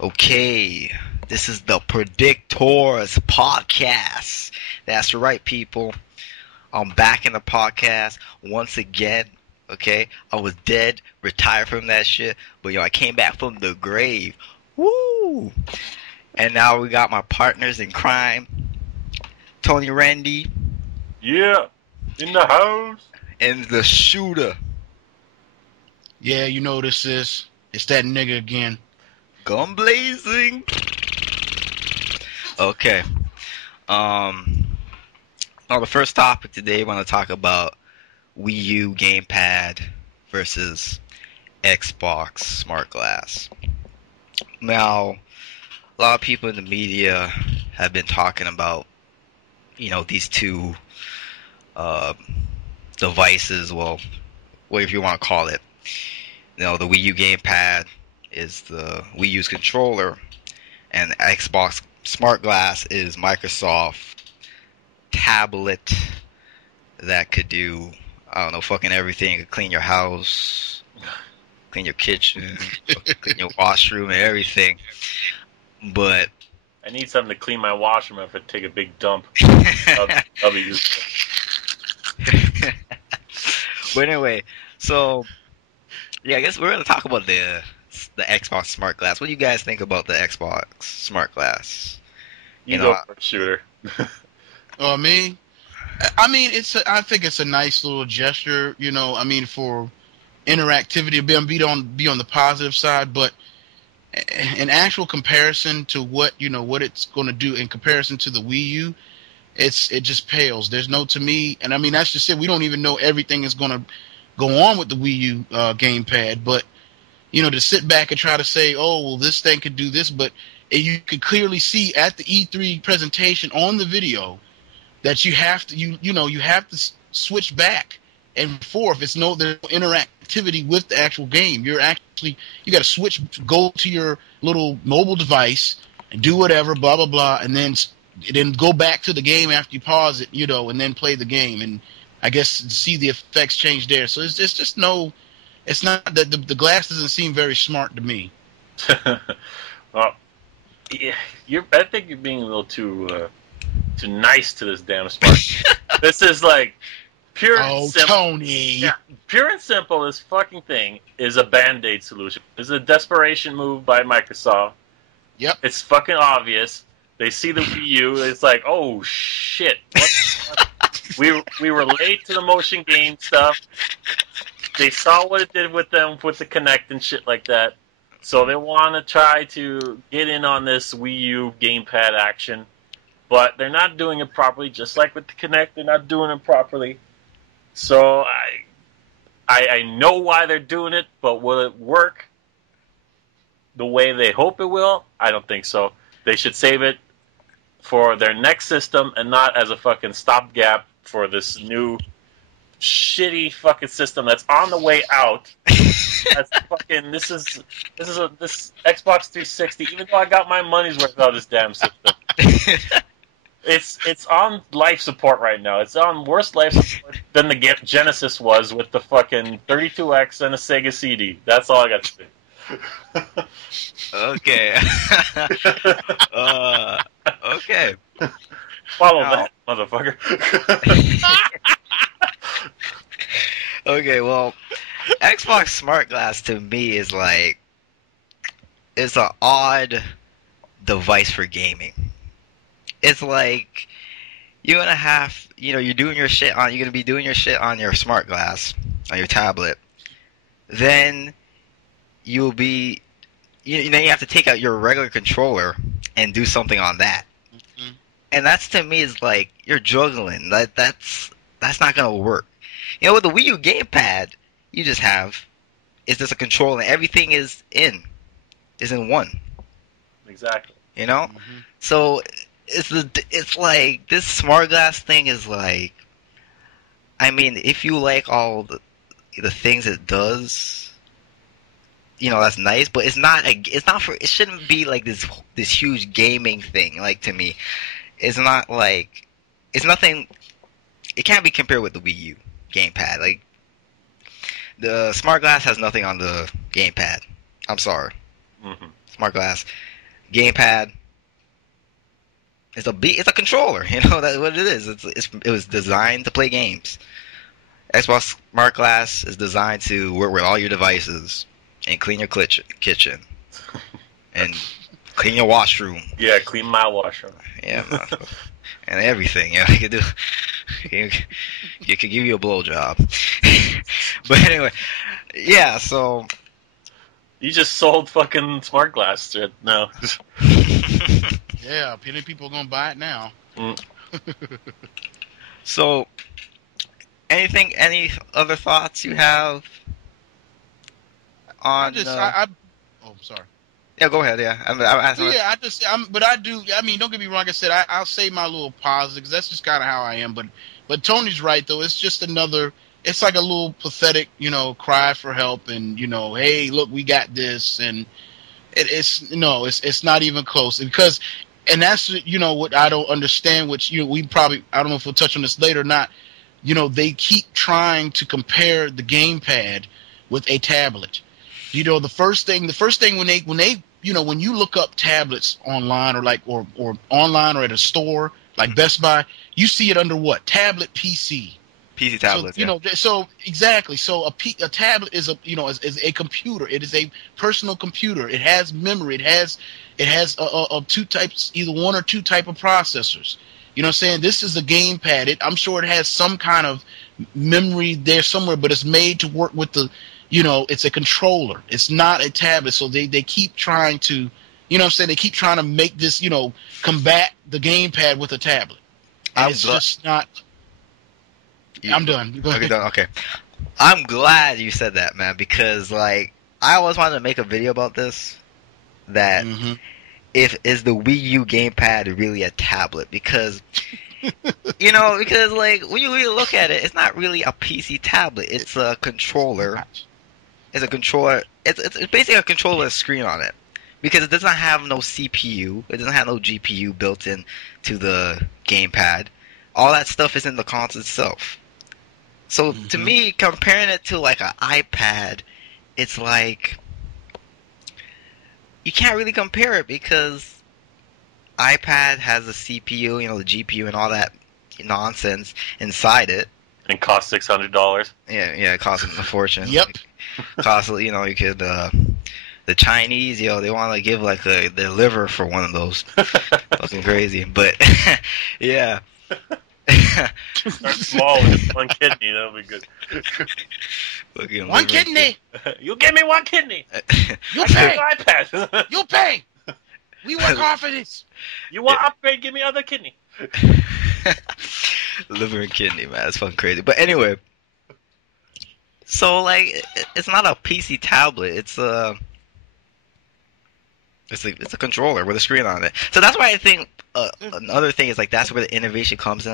Okay, this is the PredicTOR's podcast. That's right, people. I'm back in the podcast once again. Okay, I was dead, retired from that shit, but I came back from the grave. Woo! And now we got my partners in crime, Tony Randy, Yeah, in the house. and the shooter, Yeah, you know what this is. It's that nigga again. gun blazing. Okay. Now the first topic today, we're going to talk about Wii U gamepad versus Xbox Smart Glass. Now, a lot of people in the media have been talking about, these two devices. Well, whatever you want to call it. The Wii U gamepad is the Wii U's controller, and the Xbox Smart Glass is Microsoft tablet that could do, I don't know, fucking everything. It could clean your house, clean your kitchen, clean your washroom and everything. But I need something to clean my washroom if I take a big dump. I'll be useful. But anyway, so yeah, I guess we're gonna talk about the Xbox Smart Glass. What do you guys think about the Xbox Smart Glass? You go for a shooter. Oh, me? I mean, I think it's a nice little gesture, for interactivity, be on the positive side, but in actual comparison to what it's going to do in comparison to the Wii U, it just pales. There's no, to me, and I mean, that's just it. We don't even know everything is going to go on with the Wii U gamepad, but, to sit back and try to say, oh, well, this thing could do this, but you could clearly see at the E3 presentation on the video that you have to switch back and forth. There's no interactivity with the actual game. You got to switch, go to your little mobile device and do whatever, blah blah blah, and then go back to the game after you pause it, and then play the game. And I guess see the effects change there. So it's just no. It's not that the glass doesn't seem very smart to me. Well, yeah, I think you're being a little too nice to this damn smart. This is like pure and simple. Tony. Yeah, pure and simple. This fucking thing is a Band-Aid solution. It's a desperation move by Microsoft. Yep. It's fucking obvious. They see the Wii U. It's like, oh shit. We were late to the motion game stuff. They saw what it did with them with the Kinect and shit like that. So they want to try to get in on this Wii U gamepad action. But they're not doing it properly, just like with the Kinect, they're not doing it properly. So I know why they're doing it, but will it work the way they hope it will? I don't think so. They should save it for their next system and not as a fucking stopgap for this new shitty fucking system that's on the way out. That's fucking this Xbox 360. Even though I got my money's worth out of this damn system. It's on life support right now. It's on worse life support than the Genesis was with the fucking 32X and a Sega CD. That's all I got to say. Okay. Okay. Follow that, motherfucker. Okay, well, Xbox Smart Glass to me is like, it's an odd device for gaming. It's like you're doing your shit on, you're gonna be doing your shit on your Smart Glass, on your tablet. Then you'll be, you have to take out your regular controller and do something on that. Mm-hmm. And that's, to me, is like you're juggling. That's not gonna work. With the Wii U gamepad, you just have, it's just a controller and everything is in one. Exactly. Mm-hmm. So it's like this Smart Glass thing is like, I mean, if you like all the things it does, that's nice, but it shouldn't be like this huge gaming thing. Like, to me, it's not like, it's nothing. It can't be compared with the Wii U gamepad. Like, the Smart Glass has nothing on the gamepad. I'm sorry. Mm-hmm. Smart Glass gamepad. It's a controller. You know that's what it is. It was designed to play games. Xbox Smart Glass is designed to work with all your devices and clean your kitchen and clean your washroom. Yeah, clean my washroom. Yeah, man. And everything. You know, you could do. You could give you a blowjob. But anyway, yeah. So You just sold fucking smart glass to it. No. Yeah, plenty of people are gonna buy it now. So, any other thoughts you have on? Oh, sorry. Yeah, go ahead. Yeah, I'm asking. Yeah, I mean, don't get me wrong. Like I said, I'll say my little positives. That's just kind of how I am. But Tony's right though. It's just another. It's like a little pathetic, cry for help, and hey, look, we got this, and it's not even close because. And that's what I don't understand. Which we probably I don't know if we'll touch on this later or not. They keep trying to compare the gamepad with a tablet. The first thing when they when you look up tablets online or online or at a store like Best Buy, you see it under what? Tablet PC. PC tablets. So, so exactly. So a tablet is is a computer. It is a personal computer. It has memory. It has two types, either one or two type of processors. You know what I'm saying? This is a gamepad. I'm sure it has some kind of memory there somewhere, but it's made to work with the, it's a controller. It's not a tablet. So they keep trying to, they keep trying to make this, combat the gamepad with a tablet. And it's just not. I'm done. Go ahead. Okay. I'm glad you said that, man, because I always wanted to make a video about this. That is the Wii U gamepad really a tablet? Because because when you really look at it, it's not really a PC tablet. It's a controller. It's a controller. It's basically a controller with a screen on it because it doesn't have no CPU. It doesn't have no GPU built in to the gamepad. All that stuff is in the console itself. So to me, comparing it to an iPad, it's you can't really compare it because iPad has a CPU, the GPU and all that nonsense inside it. And costs $600. Yeah, it costs a fortune. Yep. Costs, you could, the Chinese, they want to give their liver for one of those. Fucking crazy. But, yeah. Start small with one kidney, that'll be good. One kidney. You give me one kidney. You pay. iPad. You pay. We work hard for this. You want upgrade? Give me other kidney. Liver and kidney, man. That's fucking crazy. But anyway, so it's not a PC tablet. It's a controller with a screen on it. So that's why I think another thing is that's where the innovation comes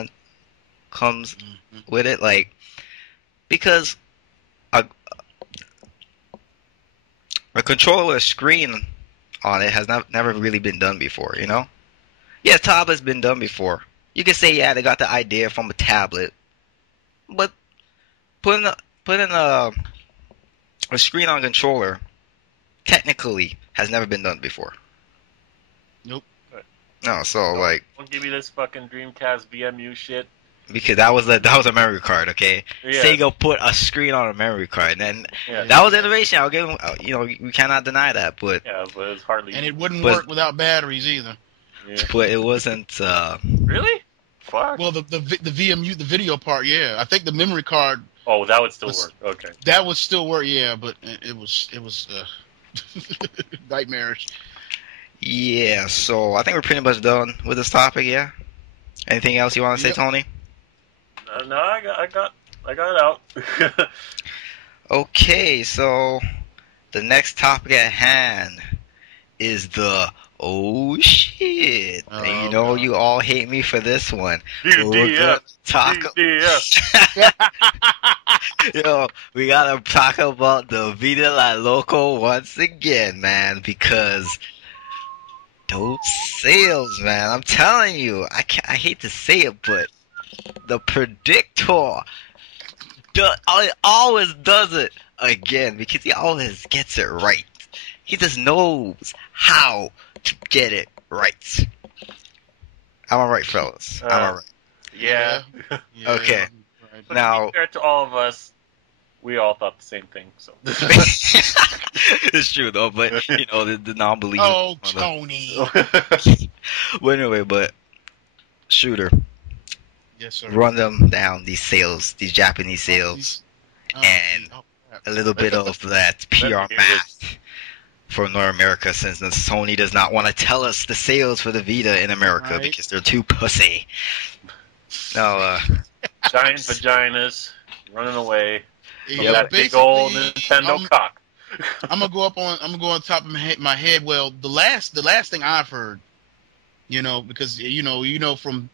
with it, because a controller with a screen on it has never really been done before, Yeah, tablet's been done before. You could say, yeah, they got the idea from a tablet, but putting a screen on a controller technically has never been done before. Nope. No, so don't give me this fucking Dreamcast VMU shit. Because that was a memory card, okay? Yeah. Sega put a screen on a memory card, and Yeah. that was innovation. I'll give them, we cannot deny that, but Yeah, but it's hardly. And it wouldn't work without batteries either. Yeah. but it wasn't. Really? Fuck. Well, the VMU, the video part, yeah. I think the memory card. Oh, that would still work. Okay. That would still work, yeah. But it was nightmarish. Yeah, so I think we're pretty much done with this topic. Yeah. Anything else you want to say, Tony? No, I got it out. Okay, so the next topic at hand is the oh shit. And God. You all hate me for this one. DDS. We gotta talk about the Vita La Loco once again, man, because those sales, man, I'm telling you, I hate to say it, but the PredicTOR always does it again because he always gets it right. He just knows how to get it right. Am I right, fellas? Am I right? Yeah. Yeah, Okay. right. But Now- to be fair to all of us, we all thought the same thing. So It's true though, but you know the non-believers. Oh, Tony. Well, anyway, but Shooter, Yes, sir. run them down these sales, these Japanese sales, and a little bit of that PR hear math for North America, since Sony does not want to tell us the sales for the Vita in America Right. because they're too pussy. Now, giant vaginas running away from Yeah, that big old basically, Nintendo cock. I'm gonna go on top of my head. Well, the last thing I've heard, because from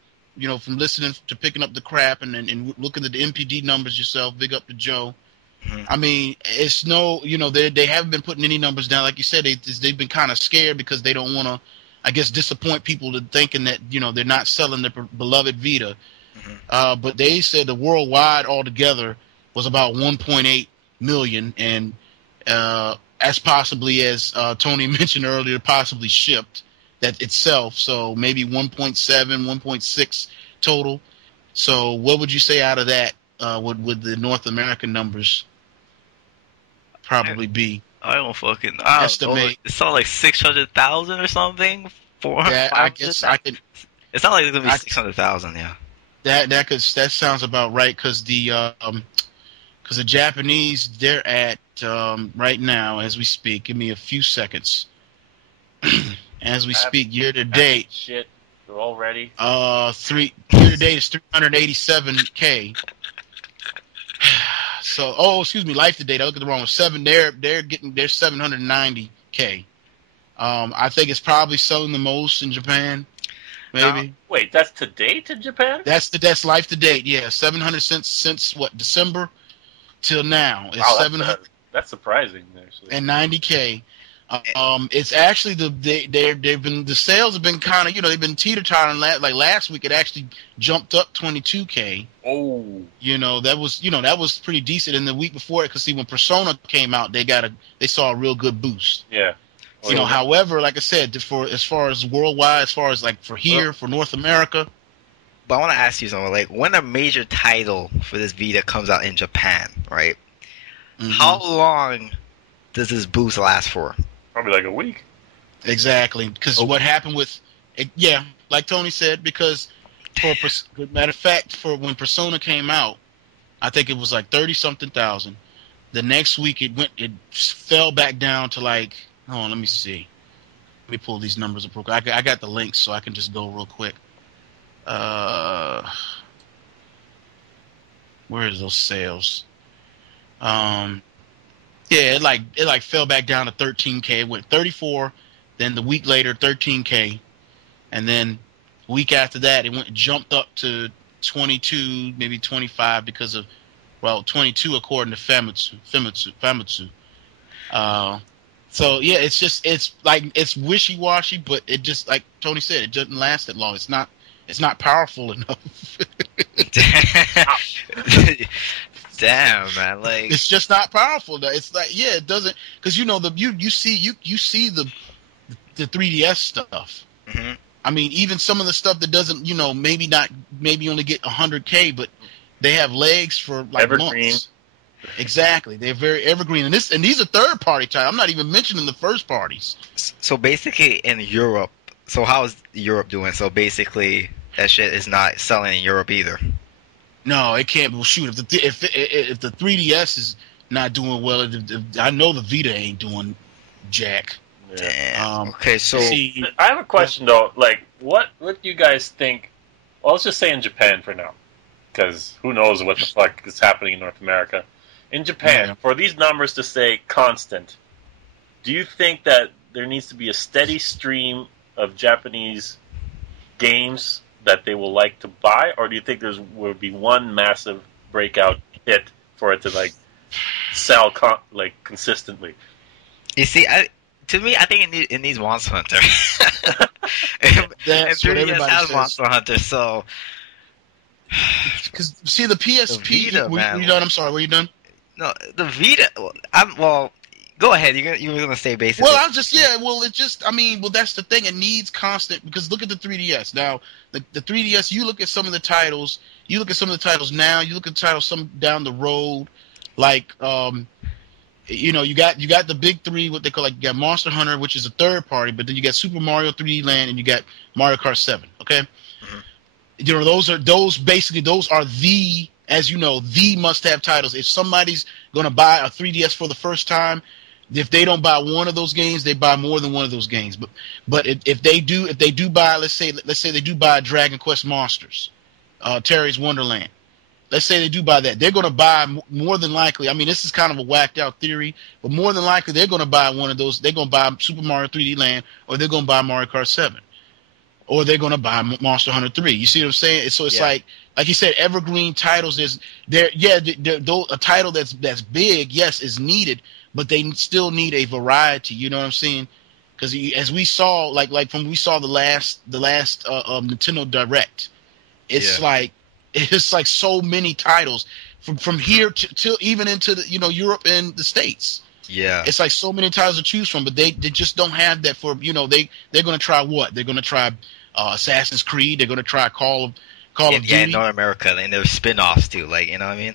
listening to picking up the crap and looking at the MPD numbers yourself. Big up to Joe. Mhm. I mean, it's they haven't been putting any numbers down. Like you said, they've been kind of scared because they don't want to, I guess, disappoint people to thinking that they're not selling their beloved Vita. Mhm. But they said the worldwide altogether was about 1.8 million, and as possibly as Tony mentioned earlier, possibly shipped that itself. So maybe 1.7, 1.6 total. So what would you say out of that would the North American numbers probably be? I don't know. Estimate. It's not like 600,000 or something. 400. That I guess I could. It's not like it's gonna be 600,000. Yeah. That sounds about right because the Japanese, they're at right now as we speak. Give me a few seconds. As we speak, year to date, Shit, they're all ready. year to date is 387K. So, excuse me, life to date. I looked at the wrong one. They're 790K. I think it's probably selling the most in Japan. Maybe. Wait, that's to date in Japan? That's life to date. Yeah, 700 since what, December till now. It's Wow, 790K. that's surprising actually. It's actually the sales have been kind of they've been teeter-tottering. Like last week, it actually jumped up 22K. Oh, That was pretty decent. And the week before it, because when Persona came out, they saw a real good boost. yeah. However, like I said, as far as worldwide, as far as like for North America. But I want to ask you something. Like, when a major title for this Vita comes out in Japan, right? Mm-hmm. How long does this boost last for? Probably like a week. Exactly, because what happened with like Tony said, because matter of fact, for when Persona came out, I think it was like 30-something thousand. The next week it fell back down to like, hold on, let me see. Let me pull these numbers up real quick. I got the links, so I can just go real quick. Where is those sales? It fell back down to 13K. It went 34, then the week later 13K, and then the week after that it jumped up to 22, maybe 25 because of 22 according to Famitsu. So yeah, it's wishy-washy, but it just, like Tony said, it doesn't last that long. It's not powerful enough. Damn, man! Like, it's just not powerful. It's like, it doesn't, because you see the 3DS stuff. Mhm. I mean, even some of the stuff that doesn't, maybe only get 100K, but they have legs for like Evergreen. months. Exactly, they're very evergreen, and these are third-party titles. I'm not even mentioning the first parties. So basically, in Europe, so how is Europe doing? So basically, that shit is not selling in Europe either. No, it can't. Well, shoot, if the 3DS is not doing well, I know the Vita ain't doing jack. Yeah. Damn. Okay, so See, I have a question though. Like, what do you guys think? Well, let's just say in Japan for now, because who knows what the fuck is happening in North America. In Japan, for these numbers to stay constant, do you think that there needs to be a steady stream of Japanese games that they will like to buy, or do you think will be one massive breakout hit for it to like sell consistently? you see, to me, I think it needs Monster Hunter. That's what 3DS everybody has says. Monster Hunter, so Because the PSP. The Vita, were man. you done? I'm sorry. Were you done? no, the Vita. Go ahead. You were gonna say basically. Well, that's the thing. It needs constant, because look at the 3DS. Now, the 3DS, you look at some of the titles, now, you look at the titles some down the road, like, you got the big three, what they call, like, you got Monster Hunter, which is a third party, but then you got Super Mario 3D Land, and you got Mario Kart 7, okay? Mm-hmm. Those are the, as you know, the must-have titles. If somebody's going to buy a 3DS for the first time, if they don't buy one of those games, they buy more than one of those games. But if they do buy, let's say they do buy Dragon Quest Monsters, Terry's Wonderland. Let's say they do buy that. They're going to buy more than likely. I mean, this is kind of a whacked out theory, but more than likely they're going to buy one of those. They're going to buy Super Mario 3D Land, or they're going to buy Mario Kart 7, or they're going to buy Monster Hunter 3. You see what I'm saying? So it's like you said, evergreen titles is there. Yeah, a title that's big, yes, is needed, but they still need a variety. You know what I'm saying? Because as we saw, like when we saw the last Nintendo Direct, it's like so many titles from here till even into the, Europe and the States. Yeah, it's like so many titles to choose from, but they just don't have that for they're going to try what? They're going to try Assassin's Creed. They're going to try Call of Duty. Yeah, in North America, and there's spin-offs too. Like, you know what I mean?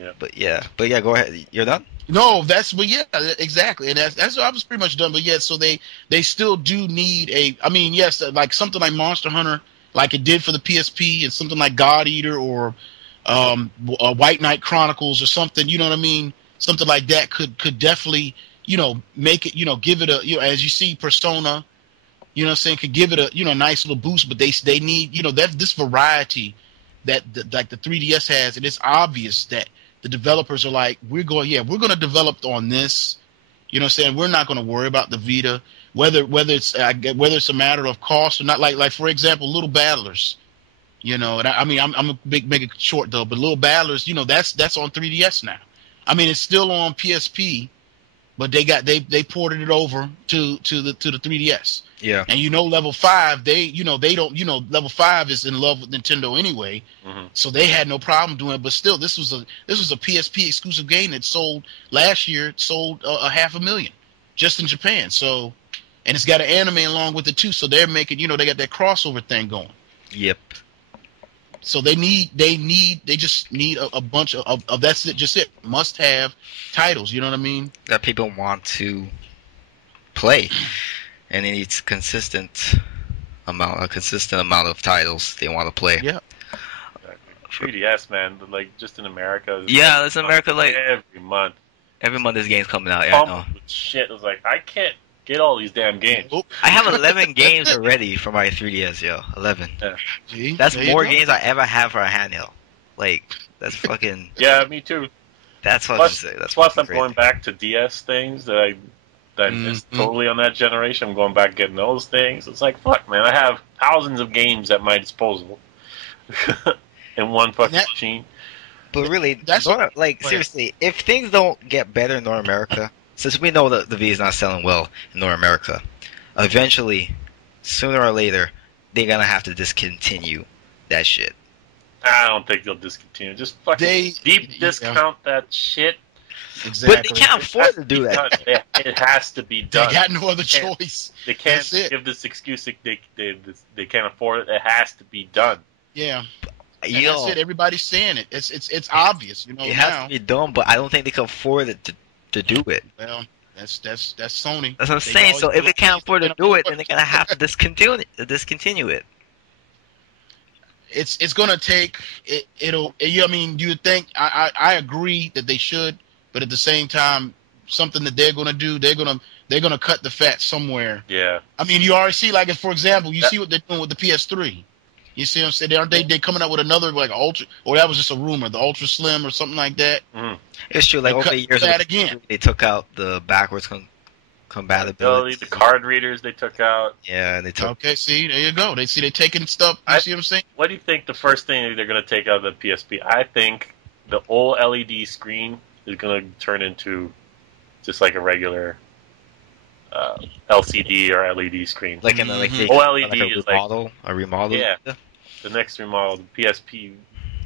Yeah. But yeah, go ahead. You're done? No, exactly, and that's I was pretty much done. But yeah, so they still do need yes, like something like Monster Hunter, like it did for the PSP, and something like God Eater or White Knight Chronicles or something. You know what I mean? Something like that could definitely make it give it a as you see Persona. You know what I'm saying? Could give it a nice little boost, but they need that this variety that like the 3DS has, and it's obvious that the developers are like, we're going to develop on this. You know what I'm saying? We're not going to worry about the Vita, whether it's a matter of cost or not. Like for example, Little Battlers. And I'm a make it short though, but Little Battlers, that's on 3DS now. I mean, it's still on PSP, but they ported it over to the 3DS. Yeah. And Level 5, they Level 5 is in love with Nintendo anyway. Mm-hmm. So they had no problem doing it, but still this was a PSP exclusive game that sold last year, sold 500,000 just in Japan. So, and it's got an anime along with it too, so they're making, they got that crossover thing going. Yep. So they just need a bunch of that's it, just it. Must have titles, you know what I mean? That people want to play, and it needs a consistent amount of titles they want to play. Yeah. 3DS, man, like just in America. Yeah, it's in America, like every month. Every month this game's coming out. Yeah, I know. Shit, I was like, I can't get all these damn games. I have 11 games already for my 3DS, yo. 11. Yeah. Gee, that's more games I ever have for a handheld. Like, that's fucking. Yeah, me too. That's fucking sick. Plus, I'm going back to DS things that I missed totally on that generation. I'm going back getting those things. It's like, fuck, man, I have thousands of games at my disposal in one fucking machine. But really, seriously, if things don't get better in North America, since we know that the V is not selling well in North America, eventually, sooner or later, they're gonna have to discontinue that shit. I don't think they'll discontinue. Just fucking discount that shit. Exactly. But they can't afford to do that. It has to be done. They got no other choice. They can't give this excuse. They can't afford it. It has to be done. Yeah. And that's it. Everybody's saying it. It's obvious. It has to be done, but I don't think they can afford it to do it. Well, that's Sony. That's what I'm saying. So if they can't afford to do it, then they're gonna have to discontinue it. It's gonna take it. I mean, you would think. I agree that they should, but at the same time, something that they're gonna do, they're gonna cut the fat somewhere. Yeah. I mean, you already see, like, for example, you see what they're doing with the PS3. You see what I'm saying? Aren't they coming out with another, like, Ultra, or that was just a rumor, the Ultra Slim or something like that? Mm. It's true. Like, over the years, they took out the backwards compatibility. The card readers they took out. Yeah, they took. Okay, see, there you go. They're taking stuff. You see what I'm saying? What do you think the first thing they're going to take out of the PSP? I think the old LED screen is going to turn into just like a regular LCD or LED screen. Like in the OLED is a remodel. Yeah, the next remodel, the PSP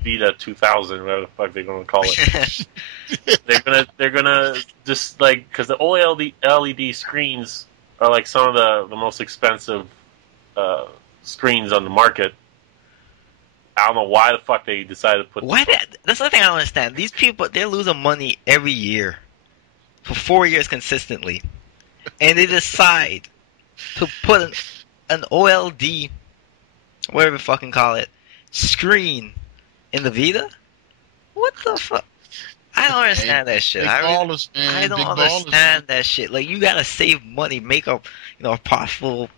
Vita 2000, whatever the fuck they're gonna call it. they're gonna just like, because the OLED LED screens are like some of the most expensive screens on the market. I don't know why the fuck they decided to put. Why that's the thing I don't understand. These people, they're losing money every year for 4 years consistently, and they decide to put an OLED, whatever you fucking call it, screen in the Vita. What the fuck? I don't understand that shit. Big I ballers, man. I don't Big understand ballers, that shit. Like, you gotta save money, make a a profitable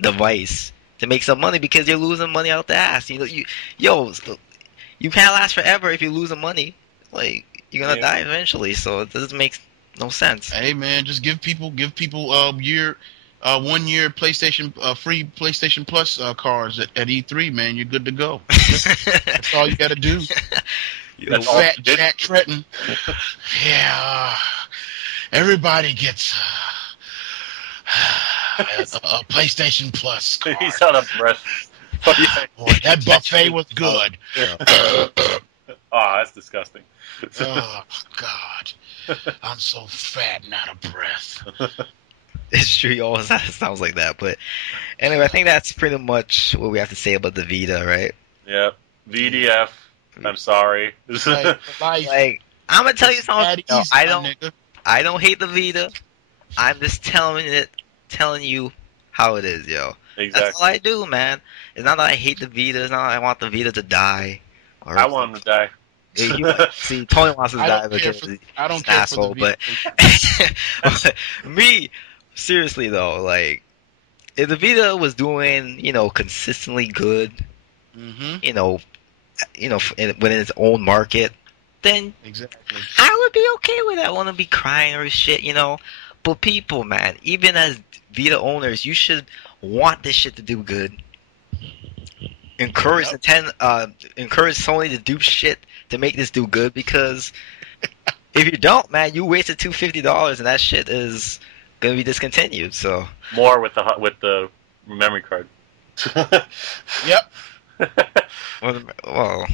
device to make some money, because you're losing money out the ass. You can't last forever if you're losing money. Like, you're gonna die eventually. So it doesn't make no sense. Hey man, just give people 1 year PlayStation free PlayStation Plus cards at E3, man. You're good to go. That's all you got to do. That's Fat Jack Tretton. Yeah, everybody gets a PlayStation Plus card. He's out of breath. Boy, that buffet was good. Oh, that's disgusting. Oh God, I'm so fat and out of breath. It's true. He always sounds like that. But anyway, I think that's pretty much what we have to say about the Vita, right? Yeah. VDF. I'm sorry. Like, I'm gonna tell you something. No, I don't. I don't hate the Vita. I'm just telling you how it is, yo. Exactly. That's all I do, man. It's not that I hate the Vita. It's not that I want the Vita to die. I want him to die. See, Tony wants to die because I don't he's care an asshole. for the But me, seriously though, like, if the Vita was doing, consistently good, Mm-hmm. within its own market, then Exactly. I would be okay with that. I want to be crying or shit, But people, man, even as Vita owners, you should want this shit to do good. Encourage encourage Sony to do shit to make this do good, because if you don't, man, you wasted $250 and that shit is gonna be discontinued. So more with the memory card. Yep. well,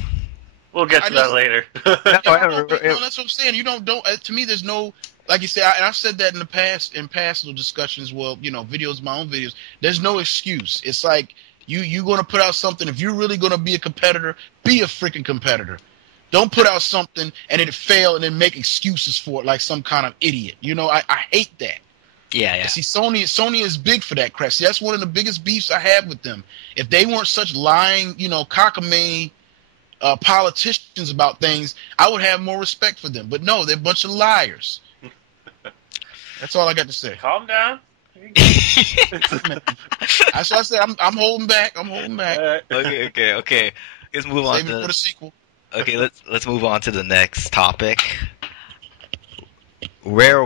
we'll get to that later. No, that's what I'm saying. You don't. To me, there's no. Like you said, and I've said that in the past, in past little discussions. Well, videos, my own videos. There's no excuse. It's like you're going to put out something. If you're really going to be a competitor, be a freaking competitor. Don't put out something and it fail and then make excuses for it like some kind of idiot. I hate that. Yeah. See, Sony is big for that crap. See, that's one of the biggest beefs I have with them. If they weren't such lying, cockamamie politicians about things, I would have more respect for them. But no, they're a bunch of liars. That's all I got to say. Calm down. That's what I said. I'm holding back. Okay. Let's move on Save it for the sequel. Okay, let's move on to the next topic. Rare.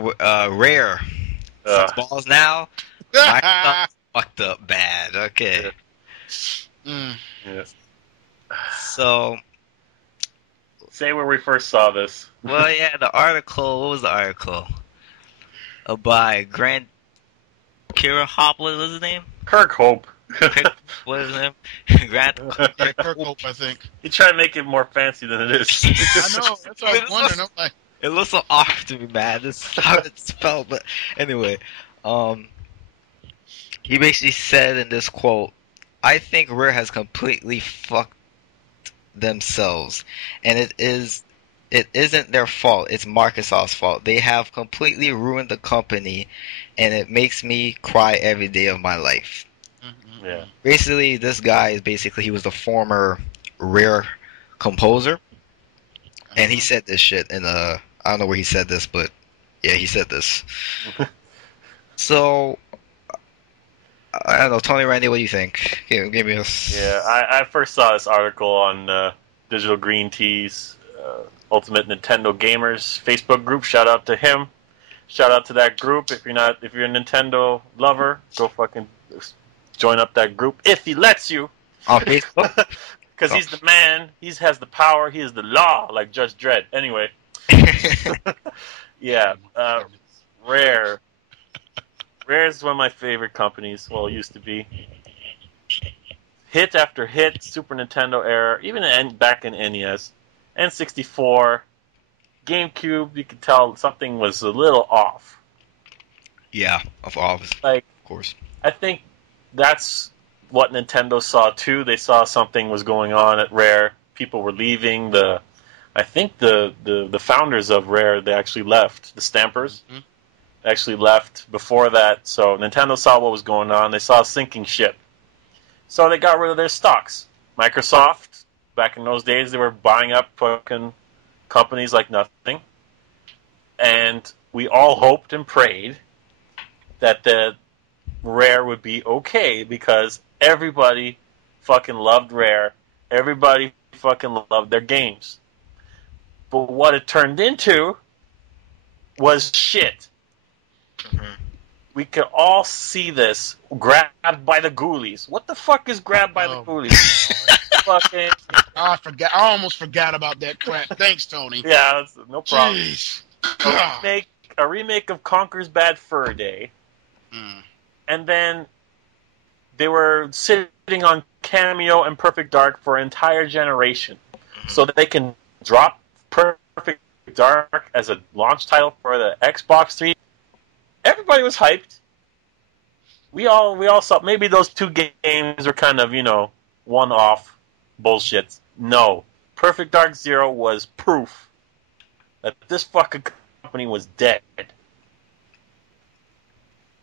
Six balls now. Fucked up bad. Okay. Yeah. So. Say where we first saw this. Well, yeah, the article. What was the article? By Grant Kira Hoppe, what was his name? Kirk Hope. What is his name? Grant Kirk Hope, I think. He tried to make it more fancy than it is. I know. That's what I was wondering. I'm like, it looks so off to me, man. This is how it's spelled. But anyway, he basically said in this quote, "I think Rare has completely fucked themselves, and it isn't their fault. It's Microsoft's fault. They have completely ruined the company, and it makes me cry every day of my life." mm-hmm. Yeah. Basically, this guy he was the former Rare composer, and he said this shit in I don't know where he said this, but yeah, he said this. So I don't know, Tony, Randy, what do you think? Give me a... Yeah, I first saw this article on Digital Green Tea's Ultimate Nintendo Gamers Facebook group. Shout out to him. Shout out to that group. If you're a Nintendo lover, go fucking join up that group if he lets you. On Facebook? Because he's the man. He has the power. He is the law, like Judge Dredd. Anyway. Yeah. Rare. Rare is one of my favorite companies. Well, it used to be. hit after hit, Super Nintendo era, even back in NES, N64, GameCube, you could tell something was a little off. Yeah, of Like, course. I think that's what Nintendo saw too. They saw something was going on at Rare. People were leaving. I think the founders of Rare, they actually left. The Stampers actually left before that. So Nintendo saw what was going on. They saw a sinking ship. So they got rid of their stocks. Microsoft, back in those days, they were buying up fucking companies like nothing. And we all hoped and prayed that the Rare would be okay because everybody fucking loved Rare. Everybody fucking loved their games. But what it turned into was shit. Mm-hmm. We could all see this grabbed by the ghoulies. What the fuck is grabbed by the ghoulies? Fucking. I forgot. I almost forgot about that crap. Thanks, Tony. Yeah, no problem. Jeez. A remake of Conker's Bad Fur Day. And then they were sitting on Cameo and Perfect Dark for an entire generation. So that they can drop Perfect Dark as a launch title for the Xbox 3. Everybody was hyped. We all saw maybe those two games were kind of, one-off bullshits. No. Perfect Dark Zero was proof that this fucking company was dead.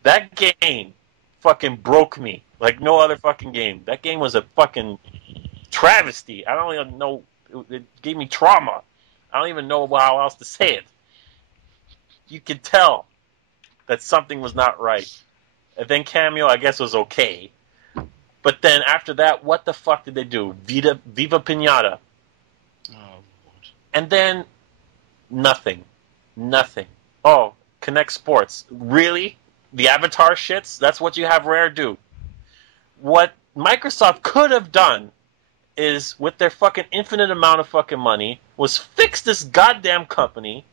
That game fucking broke me like no other fucking game. That game was a fucking travesty. I don't even know. It gave me trauma. I don't even know how else to say it. You could tell that something was not right. And then Cameo, I guess, was okay. But then after that, what the fuck did they do? Viva Pinata. Oh, Lord. And then nothing. Nothing. Oh, Connect Sports. Really? The Avatar shits? That's what you have Rare do. What Microsoft could have done is, with their fucking infinite amount of fucking money, was fix this goddamn company,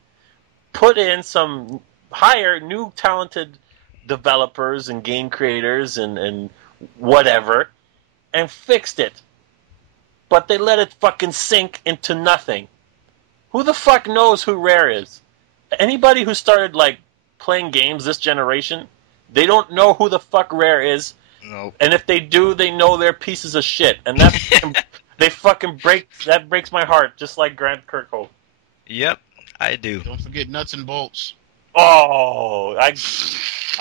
put in some hire new talented developers and game creators and whatever, and fixed it. But they let it fucking sink into nothing. Who the fuck knows who Rare is? Anybody who started, playing games this generation, they don't know who the fuck Rare is. Nope. And if they do, they know they're pieces of shit. And that that breaks my heart, just like Grant Kirkhope. Yep, I do. Don't forget Nuts and Bolts. Oh, I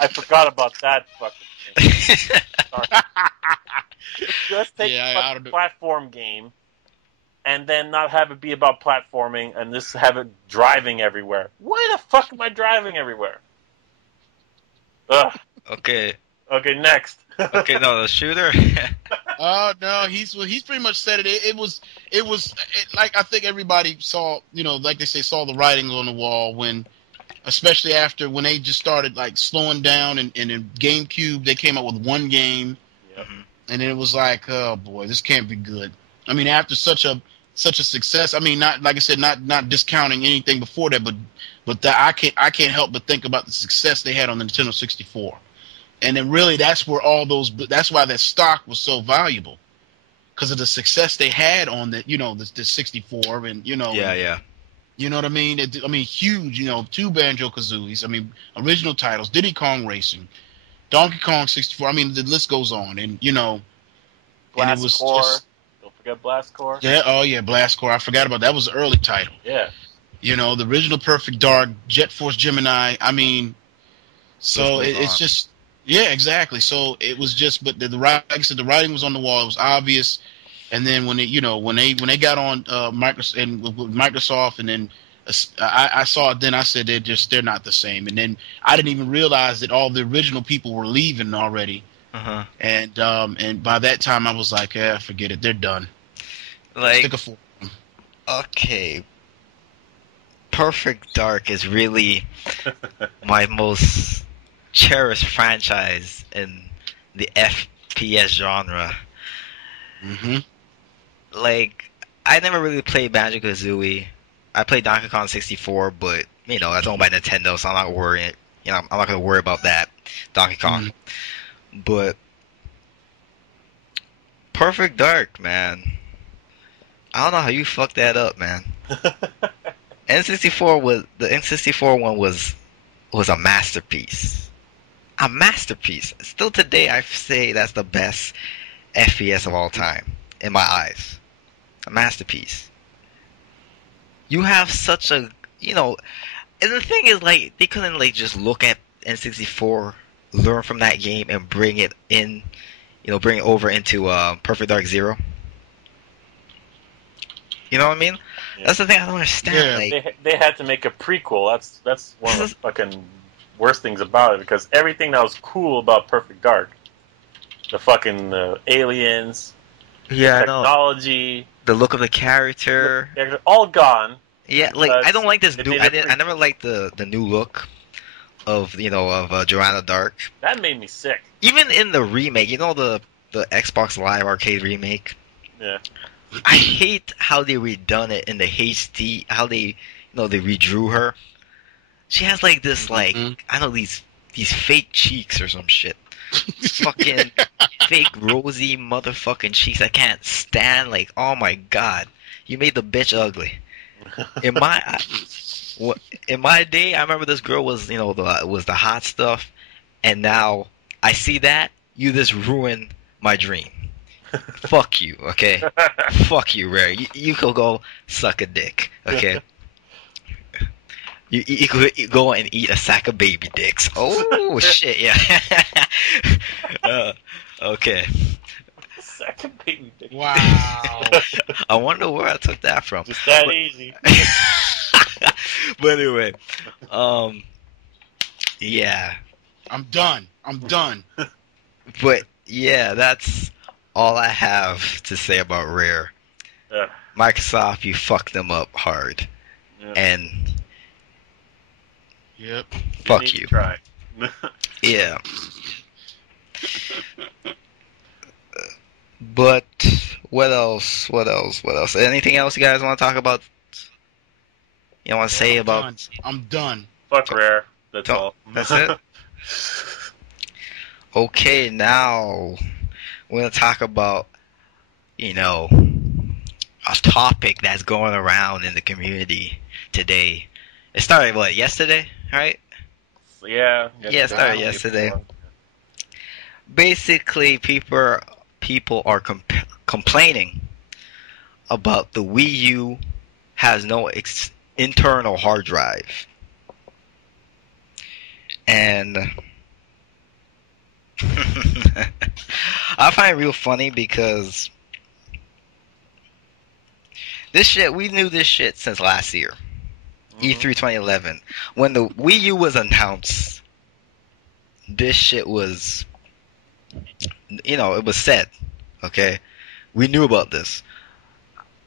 forgot about that fucking thing. Just take a platform game and then not have it be about platforming and just have it driving everywhere. Why the fuck am I driving everywhere? Ugh. Okay. Okay, next. Okay, no, the shooter. Oh no, he's pretty much said it. It was like I think everybody saw, like they say, saw the writing on the wall when, especially after when they just started slowing down and in GameCube they came out with one game, and then it was like, oh boy, this can't be good. I mean, after such a success, I mean, not like I said, not discounting anything before that, but that I can't help but think about the success they had on the Nintendo 64. And then really that's where that's why that stock was so valuable, because of the success they had on the 64 and Yeah. You know what I mean? Huge, two Banjo-Kazooies, original titles, Diddy Kong Racing, Donkey Kong 64, the list goes on, and Blast and it was Core. just, Don't forget Blast Core. yeah, oh yeah, Blast Core, I forgot about that. That was an early title. Yeah. The original Perfect Dark, Jet Force Gemini, so it's just, yeah, exactly. So it was just, but like I said, the writing was on the wall. It was obvious. And then when they got on Microsoft and with Microsoft, and then I saw it. Then I said they're not the same. And then I didn't even realize that all the original people were leaving already. Uh-huh. And by that time I was like, yeah, forget it. They're done. Okay. Perfect Dark is really my most cherished franchise in the FPS genre. Mm-hmm. I never really played Banjo-Kazooie. I played Donkey Kong 64, but that's owned by Nintendo, so I'm not worrying. I'm not gonna worry about that. Donkey Kong, but Perfect Dark, man. I don't know how you fucked that up, man. N64 one was a masterpiece. A masterpiece. Still today, I say that's the best FPS of all time in my eyes. A masterpiece. You have such a, and the thing is, like, they couldn't like just look at N64, learn from that game, and bring it in, bring it over into Perfect Dark Zero. You know what I mean? Yeah. That's the thing I don't understand. Yeah. Like, They had to make a prequel. That's one of the fucking worst things about it, because everything that was cool about Perfect Dark, the fucking aliens, yeah, the technology, the look of the character, they're all gone. yeah, like I don't like this they new. made I never liked the new look of Joanna Dark. That made me sick. Even in the remake, the Xbox Live Arcade remake. Yeah. I hate how they redone it in the HD. How they they redrew her. She has like this I don't know, these fake cheeks or some shit. Fucking fake rosy motherfucking cheeks. I can't stand. Like, oh my god, you made the bitch ugly. In my day, I remember this girl was was the hot stuff, and now I see that you just ruined my dream. Fuck you, okay? Fuck you, Rare. You could go suck a dick, okay? You could go and eat a sack of baby dicks. Oh shit, yeah. Okay. Sack of baby dicks. Wow. I wonder where I took that from. Just that easy. But anyway, yeah. I'm done. But yeah, that's all I have to say about Rare. Yeah. Microsoft, you fucked them up hard, and Yep. fuck you. Try. Yeah. But what else? Anything else you guys want to talk about? You want to say about? I'm done. Fuck Rare. That's all. That's it. Okay, now we're gonna talk about a topic that's going around in the community today. It started yesterday, right? Yeah. Yeah, it started yesterday. Basically, people are complaining about the Wii U has no internal hard drive, and I find it real funny because we knew this shit since last year, E3 2011, when the Wii U was announced. This shit was, it was said, okay? We knew about this.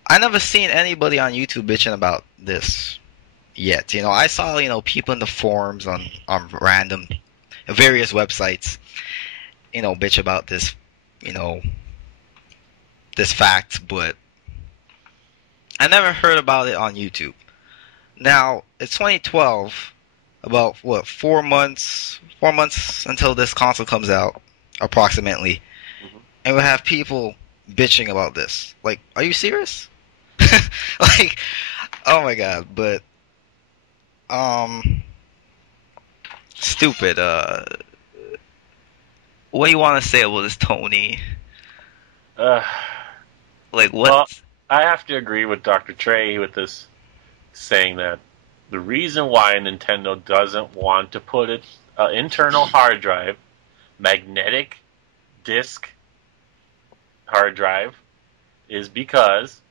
I never seen anybody on YouTube bitching about this yet. I saw, people in the forums on random, various websites, bitch about this, this fact, but I never heard about it on YouTube. Now, it's 2012, about, 4 months until this console comes out, approximately. And we'll have people bitching about this. Like, are you serious? Like, oh my god, but, stupid, what do you want to say about this, Tony? Like, what? Well, I have to agree with Dr. Trey with this, saying that the reason why Nintendo doesn't want to put its internal hard drive, magnetic disk hard drive, is because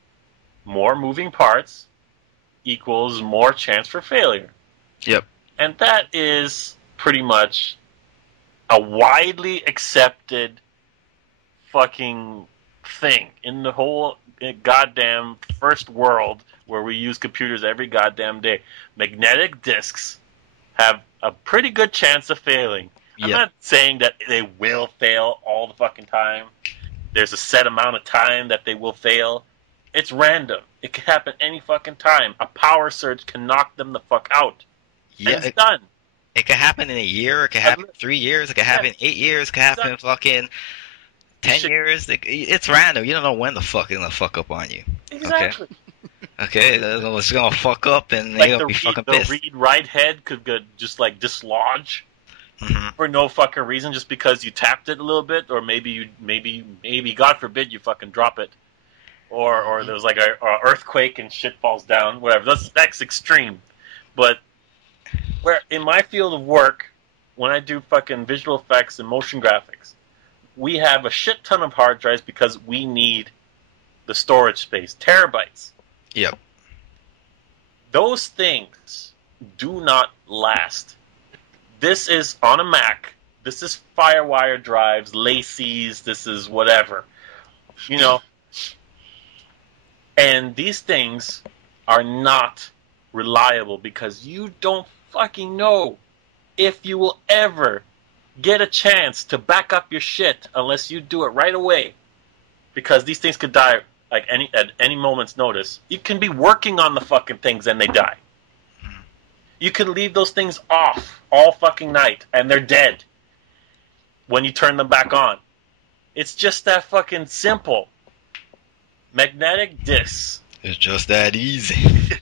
more moving parts equals more chance for failure. Yep. And that is pretty much a widely accepted fucking thing in the whole goddamn first world where we use computers every goddamn day. Magnetic disks have a pretty good chance of failing. I'm not saying that they will fail all the fucking time. There's a set amount of time that they will fail. It's random. It can happen any fucking time. A power surge can knock them the fuck out. Yeah, and it's done. It could happen in a year. It could happen in 3 years. It could happen in 8 years. It could happen in fucking 10 shit. years, it's random. You don't know when the fuck it's gonna fuck up on you. Exactly. Okay, it's gonna fuck up and Like you're gonna be fucking the pissed. read-write head could just like dislodge Hmm. for no fucking reason, just because you tapped it a little bit, or maybe God forbid you fucking drop it, or there's like a earthquake and shit falls down. Whatever. That's extreme. But where in my field of work, when I do fucking visual effects and motion graphics, we have a shit ton of hard drives because we need the storage space, terabytes. Yep. Those things do not last. This is on a Mac. This is FireWire drives, Lacy's, this is whatever. You know. And these things are not reliable because you don't fucking know if you will ever get a chance to back up your shit unless you do it right away. Because these things could die like at any moment's notice. You can be working on the fucking things and they die. You can leave those things off all fucking night and they're dead when you turn them back on. It's just that fucking simple. Magnetic discs It's just that easy.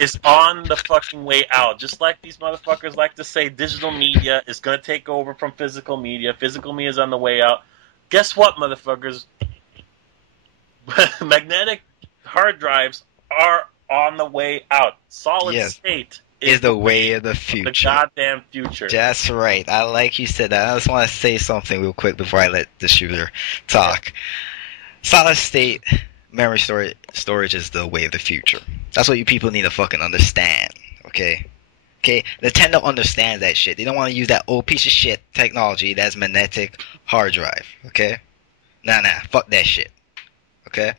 is on the fucking way out. Just like these motherfuckers like to say digital media is going to take over from physical media. Physical media is on the way out. Guess what, motherfuckers? Magnetic hard drives are on the way out. Solid state is the way of the the future. goddamn future. That's right. I like you said that. I just want to say something real quick before I let the shooter talk. Solid state memory storage is the way of the future. That's what you people need to fucking understand. Okay? Okay? Nintendo understands that shit. They don't want to use that old piece of shit technology that's magnetic hard drive. Okay? Nah. Fuck that shit. Okay?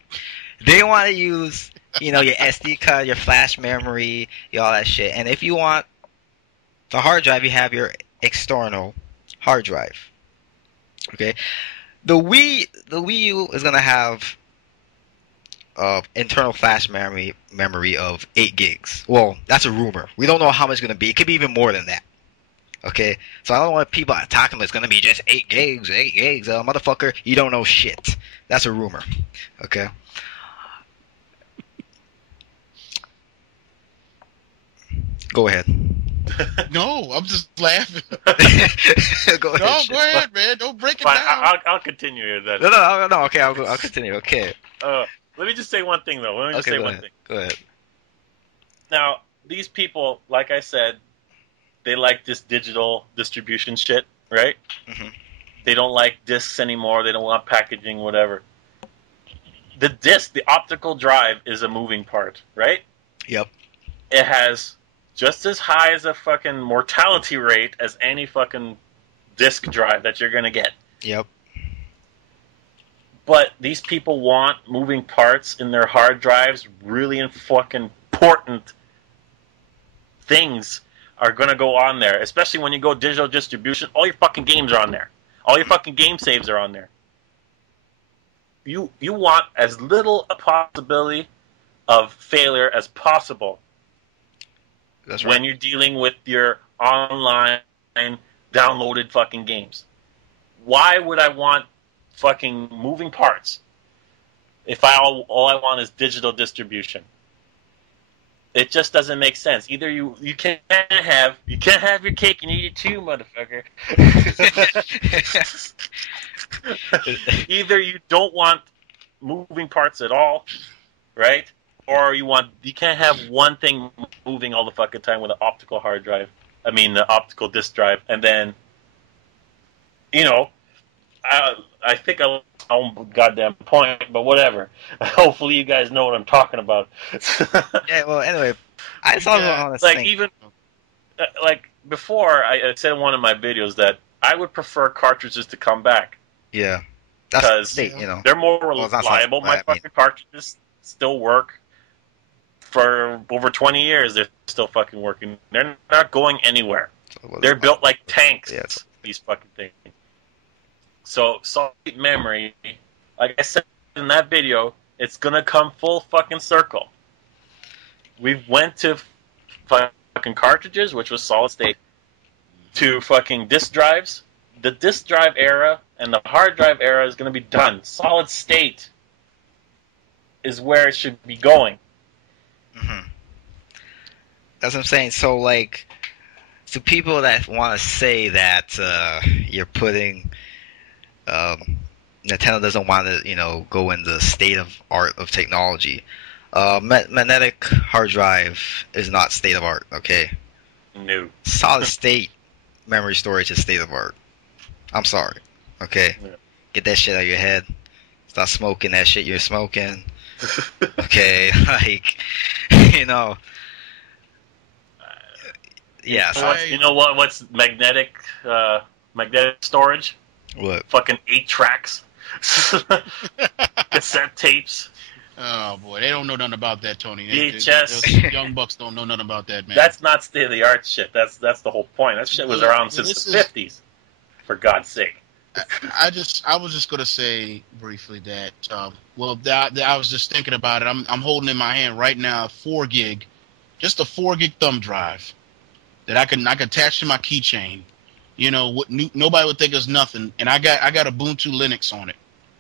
They want to use, your SD card, your flash memory, all that shit. And if you want the hard drive, you have your external hard drive. Okay? The Wii U is gonna have internal flash memory of 8 gigs. Well, that's a rumor. We don't know how much it's gonna be. It could be even more than that. Okay? So I don't want people talking about it's gonna be just 8 gigs. Motherfucker, you don't know shit. That's a rumor. Okay? Go ahead. No, I'm just laughing. Go ahead. No, shit. go ahead, man. Don't break it Fine, down. I'll continue here then. No. Okay, I'll continue. Okay. Let me just say one thing, though. Go ahead. Now, these people, like I said, they like this digital distribution shit, right? Mhm. They don't like discs anymore. They don't want packaging, whatever. The disc, the optical drive, is a moving part, right? Yep. It has just as high as a fucking mortality rate as any fucking disk drive that you're going to get. Yep. But these people want moving parts in their hard drives. Really fucking important things are going to go on there. Especially when you go digital distribution. All your fucking games are on there. All your fucking game saves are on there. You want as little a possibility of failure as possible. That's right. When you're dealing with your online downloaded fucking games. Why would I want fucking moving parts if all I want is digital distribution? It just doesn't make sense. Either you can't have your cake and eat it too, motherfucker. Either you don't want moving parts at all, right? Or you can't have one thing moving all the fucking time with an optical hard drive. I mean, the optical disk drive, and then, I think I lost my own goddamn point, but whatever. Hopefully, you guys know what I'm talking about. Yeah. Well, anyway, I saw on this like thing. even like before, I said in one of my videos that I would prefer cartridges to come back. Yeah. Because they're more Well, it's not reliable. something My fucking cartridges still work. For over 20 years, they're still fucking working. They're not going anywhere. They're built like tanks, these fucking things. So, solid memory, like I said in that video, it's going to come full fucking circle. We went to fucking cartridges, which was solid state, to fucking disk drives. the disk drive era and the hard drive era is going to be done. Solid state is where it should be going. Mm-hmm. That's what I'm saying. So, like, to people that want to say that you're putting Nintendo doesn't want to, go in the state of art of technology. Magnetic hard drive is not state of art. Okay. No. Solid state memory storage is state of art. I'm sorry. Okay. Yeah. Get that shit out of your head. Stop smoking that shit you're smoking. Okay. Like, yeah. You know what? What's magnetic storage? What? Fucking 8 tracks. Cassette tapes. Oh boy, they don't know nothing about that, Tony. VHS. Those young bucks don't know nothing about that, man. That's not state of the art shit. That's the whole point. That shit was around since the 50s. For God's sake. I was just gonna say briefly that I was just thinking about it. I'm holding in my hand right now a 4 gig, just a 4 gig thumb drive that I can attach to my keychain. Nobody would think it's nothing, and I got Ubuntu Linux on it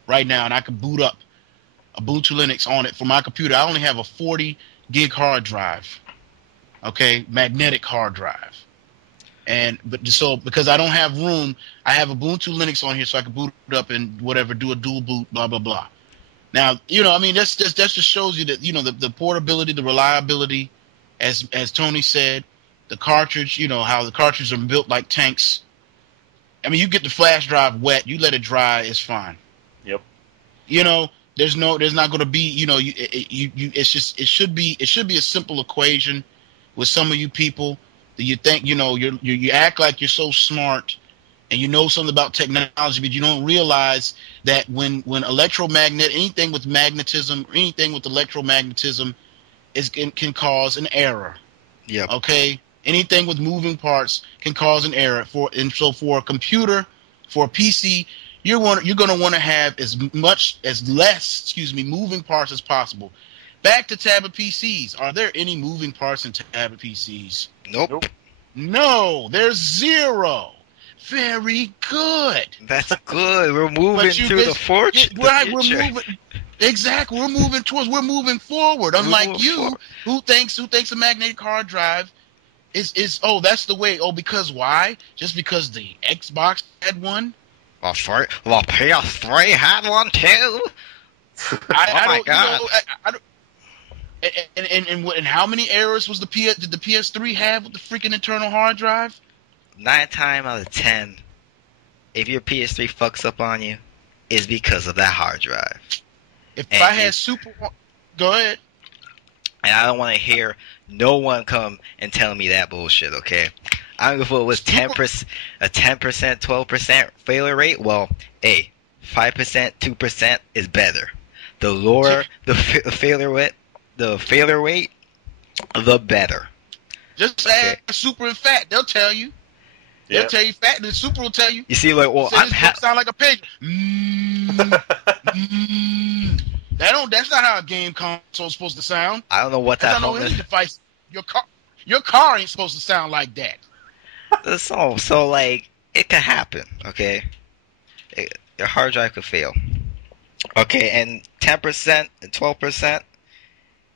right now, and I can boot up Ubuntu Linux on it for my computer. I only have a 40 gig hard drive, okay, magnetic hard drive, because I don't have room, I have Ubuntu Linux on here so I can boot it up and whatever, do a dual boot, blah blah blah. Now, that just shows you that the portability, the reliability, as Tony said. The cartridge, how the cartridges are built like tanks. I mean, you get the flash drive wet, you let it dry, it's fine. Yep. There's not going to be, it should be a simple equation with some of you people that you think, you act like you're so smart and you know something about technology, but you don't realize that when anything with magnetism, anything with electromagnetism can cause an error. Yep. Okay. Anything with moving parts can cause an error. For a computer, for a PC, you're going to want to have as less moving parts as possible. Back to tablet PCs. Are there any moving parts in tablet PCs? Nope. No, there's zero. Very good. That's good. We're moving through the fortune. Right, we're moving. Exactly, we're moving forward. Unlike you, who thinks a magnetic hard drive is that's the way. Because why? Just because the Xbox had one? Well, PS3 had one too. I don't, God! I don't, and how many errors did the PS3 have with the freaking internal hard drive? 9 times out of 10, if your PS3 fucks up on you, it's because of that hard drive. If I had go ahead. And I don't want to hear no one come and tell me that bullshit, okay? I don't know if it was 10%, a 10%, 12% failure rate. Well, 5%, 2% is better. The lower the failure rate, the better. Just add Super and Fat. They'll tell you. They'll tell you Fat, and the Super will tell you. You see, like, well, sound like a pig. That's not how a game console is supposed to sound. I don't know what that. I don't know any device. Your car ain't supposed to sound like that. So like, it could happen. Okay, your hard drive could fail. Okay, and 10% and 12%,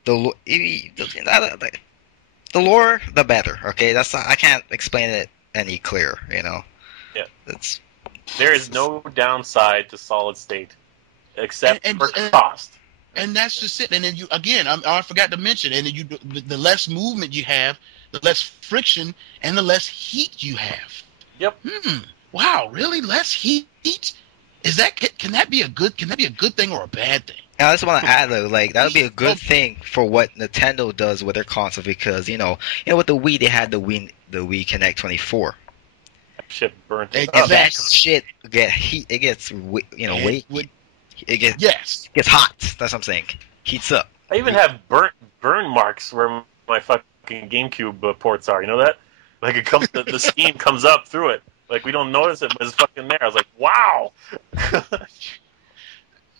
the lower, the better. Okay, I can't explain it any clearer. Yeah. There is no downside to solid state, except for cost. And that's just it. And then I forgot to mention, and then the less movement you have, the less friction, and the less heat you have. Yep. Wow, really? Less heat? Can that be a good thing or a bad thing? I just want to add though, like that would be a good thing for what Nintendo does with their console, because with the Wii they had the Wii Connect 24. Shit burnt up. That shit get heat. It gets weight. It gets hot. That's what I'm saying. Heats up. I even have burn marks where my fucking GameCube ports are. You know that? Like it comes, the steam comes up through it. Like we don't notice it, but it's fucking there. I was like, wow.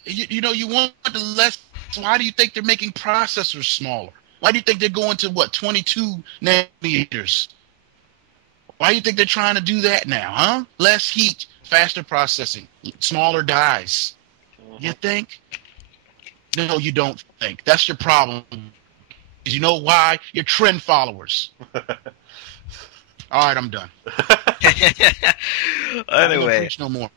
You want the less. Why do you think they're making processors smaller? Why do you think they're going to 22 nanometers? Why do you think they're trying to do that now, huh? Less heat, faster processing, smaller dies. You think? No, you don't think. That's your problem. You know why? You're trend followers. All right, I'm done. I don't Anyway, preach no more.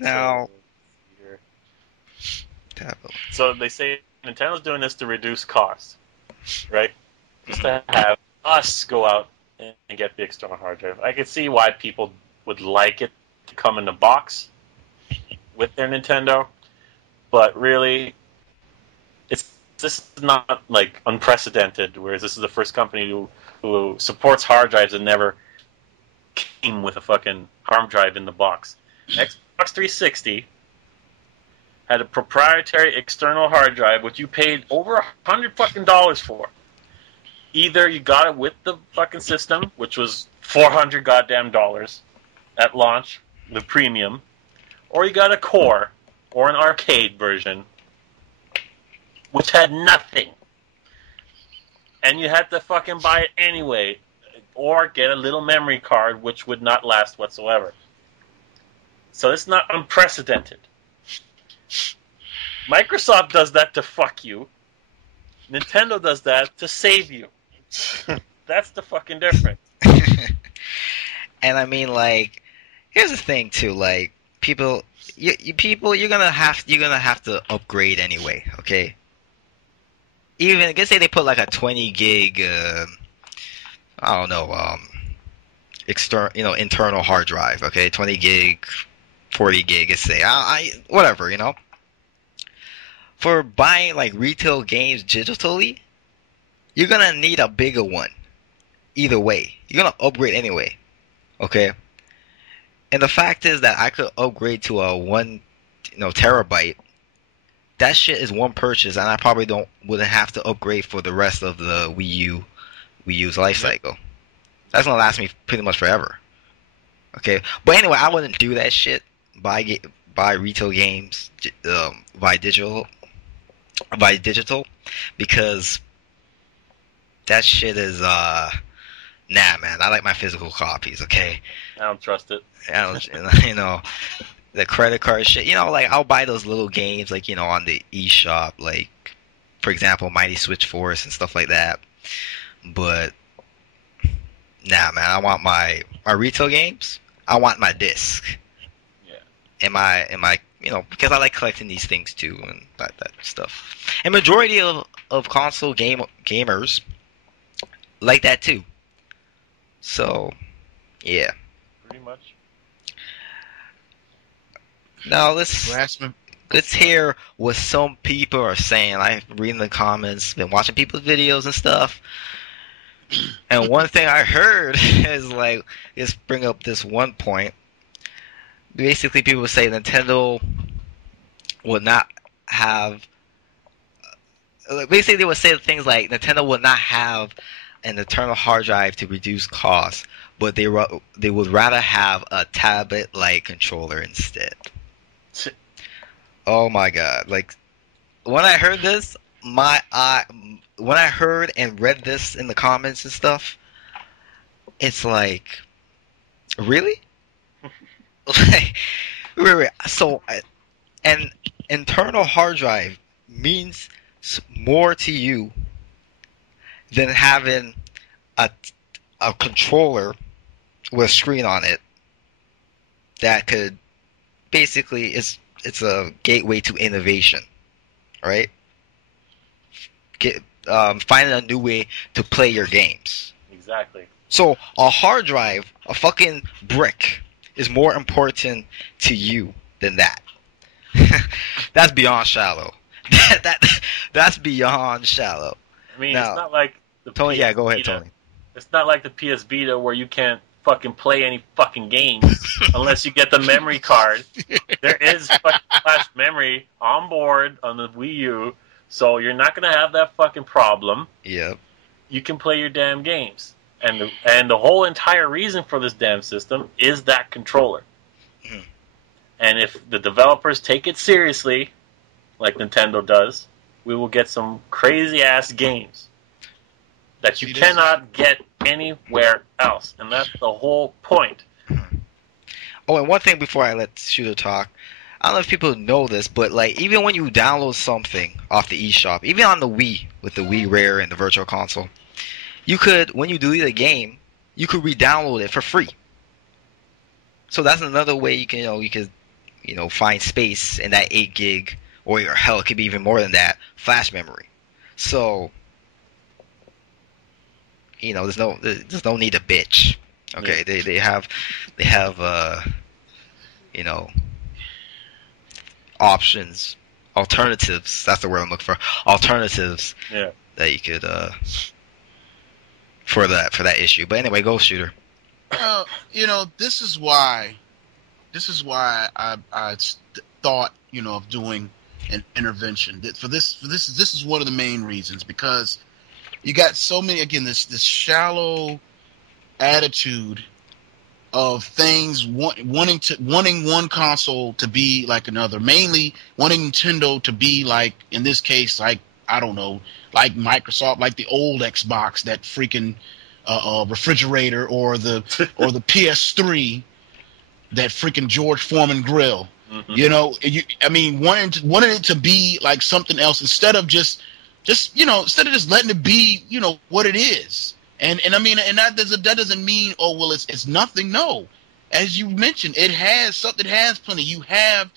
now So they say Nintendo's doing this to reduce costs, right? Just to have us go out and get the external hard drive. I can see why people would like it to come in the box with their Nintendo, but really, this is not like unprecedented. Whereas this is the first company who supports hard drives and never came with a fucking hard drive in the box. Xbox 360 had a proprietary external hard drive, which you paid over $100 fucking for. Either you got it with the fucking system, which was $400 goddamn dollars at launch, the premium, or you got a core or an arcade version, which had nothing, and you had to fucking buy it anyway, or get a little memory card, which would not last whatsoever. So it's not unprecedented. Microsoft does that to fuck you. Nintendo does that to save you. That's the fucking difference. And I mean, like, here's the thing too. Like, people, you're gonna have to upgrade anyway. Okay. Even let's say they put like a 20 gig, I don't know, internal hard drive. Okay, 20 gig, 40 gig. Let's say, whatever, For buying like retail games digitally, you're gonna need a bigger one. Either way, you're gonna upgrade anyway. Okay. And the fact is that I could upgrade to a 1 terabyte. That shit is one purchase, and I probably wouldn't have to upgrade for the rest of the Wii U's life cycle. That's gonna last me pretty much forever. Okay, but anyway, I wouldn't do that shit. Buy retail games, buy digital, because that shit is nah, man. I like my physical copies. Okay. I don't trust it. The credit card shit, like I'll buy those little games, like, on the eShop, like, for example, Mighty Switch Force and stuff like that. But, nah, man, I want my retail games. I want my disc. Yeah. And my, because I like collecting these things too, and that stuff. And majority of console gamers like that too. So, yeah. Pretty much. Now let's hear what some people are saying. I've reading the comments, been watching people's videos and stuff. And one thing I heard is bring up this one point. Basically, people say Nintendo would not have. Basically, they would say things like Nintendo would not have an internal hard drive to reduce costs, but they would rather have a tablet-like controller instead. Oh my god! Like, when I heard this, when I heard and read this in the comments and stuff, it's like, really? Like, wait. So, an internal hard drive means more to you than having a controller with a screen on it that could basically it's a gateway to innovation, right? Finding a new way to play your games. Exactly. So a hard drive, a fucking brick, is more important to you than that. That's beyond shallow. That's beyond shallow. I mean, now, it's not like the Tony. PS Yeah, go ahead, Vita. Tony. It's not like the PS Vita where you can't fucking play any fucking games unless you get the memory card. There is fucking flash memory on board on the Wii U, so you're not gonna have that fucking problem. Yep. You can play your damn games, and the whole entire reason for this damn system is that controller. Mhm. And if the developers take it seriously, like Nintendo does, we will get some crazy ass games that you cannot get anywhere else, and that's the whole point. Oh, and one thing before I let Shooter talk, I don't know if people know this, but like even when you download something off the eShop, even on the Wii with the Wii Rare and the Virtual Console, you could, when you delete a game, you could re-download it for free. So that's another way you can, find space in that 8 gig, or hell, it could be even more than that, flash memory. So, there's no need to bitch. Okay, yeah. they have you know, options, alternatives. That's the word I'm looking for. Alternatives. Yeah. That you could for that issue. But anyway, go Shooter. This is why I thought of doing an intervention. This is one of the main reasons, because you got so many, again, this shallow attitude of things wanting one console to be like another, mainly wanting Nintendo to be like, in this case, like, I don't know, like Microsoft, like the old Xbox, that freaking refrigerator, or the PS3, that freaking George Foreman grill. Mm-hmm. Wanted it to be like something else, instead of just letting it be, what it is. And that doesn't mean, oh well, it's nothing. No, as you mentioned, it has something. It has plenty. You have